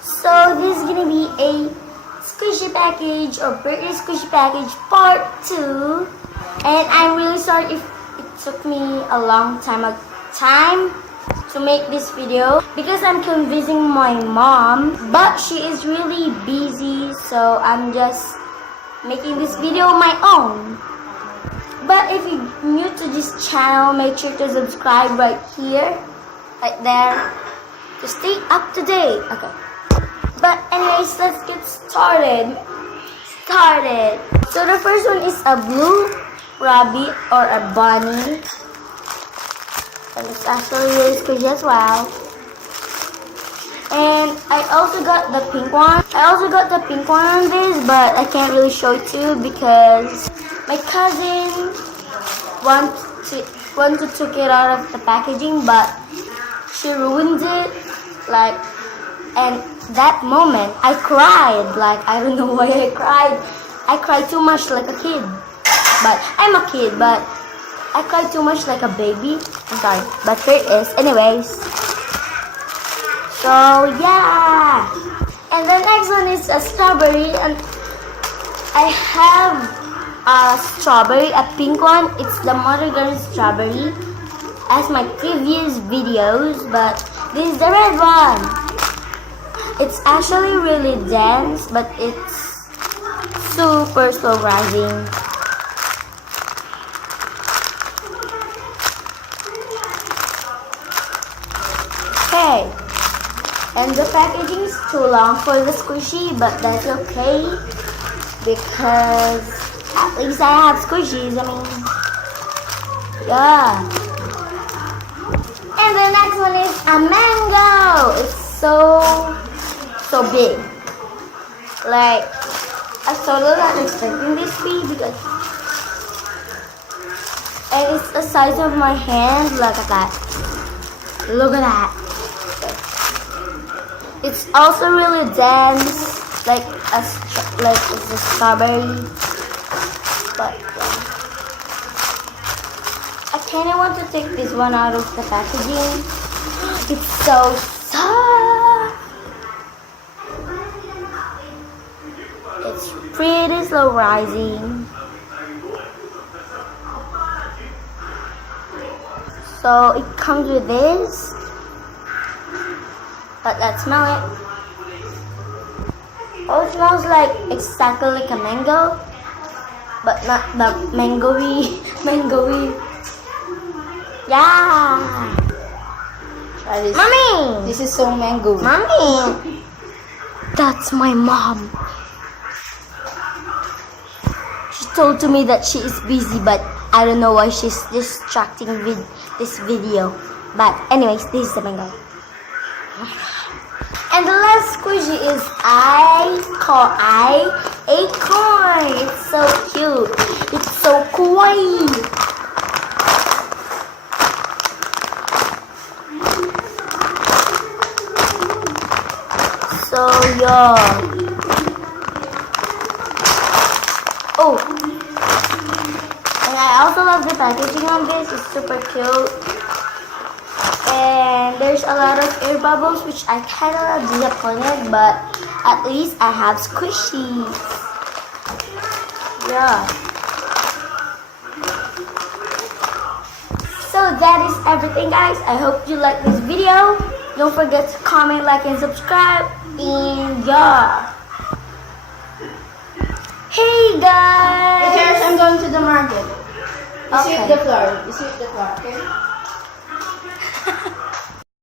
So this is gonna be a squishy package or birthday squishy package part 2, and I'm really sorry if it took me a long time to make this video because I'm convincing my mom, but she is really busy, so I'm just making this video on my own. But if you're new to this channel, make sure to subscribe right here, right there, to stay up to date. Okay. But anyways, let's get started. So the first one is a blue rabbit or a bunny. And it's actually really squishy as well. And I also got the pink one. On this, but I can't really show it to you because my cousin wanted to take it out of the packaging, but she ruined it. And that moment I cried. I don't know why I cried. I cried too much like a kid. But I'm a kid, but I cried too much like a baby. I'm sorry, but here it is. Anyways, so yeah. And the next one is a strawberry, and I have a strawberry, a pink one. It's the Mother Garden strawberry, as my previous videos, but this is the red one. It's actually really dense, but it's super slow rising. Okay, and the packaging is too long for the squishy, but that's okay because at least I have squishies. I mean, yeah. And the next one is a mango. It's so big. I was totally not expecting this big because, and it's the size of my hand. Look at that. Look at that. It's also really dense, like it's a strawberry. But I kind of want to take this one out of the packaging. It's so soft. It's pretty slow rising. So it comes with this. But let's smell it. Oh, it smells exactly like a mango, but not the mangoey. Yeah. Try this. Mommy! This is so mango. Mommy! That's my mom. She told to me that she is busy, but I don't know why she's distracting with this video. But anyways, this is the mango. And the last squishy is acorn. It's so cute. It's so kawaii. So yeah. Oh, and I also love the packaging on this. It's super cute. And there's a lot of air bubbles, which I kind of disappointed, but at least I have squishies. Yeah. So that is everything, guys. I hope you like this video. Don't forget to comment, like, and subscribe. And yeah. Hey guys. Hey, Charles, I'm going to the market. You Okay. sweep the floor. Okay?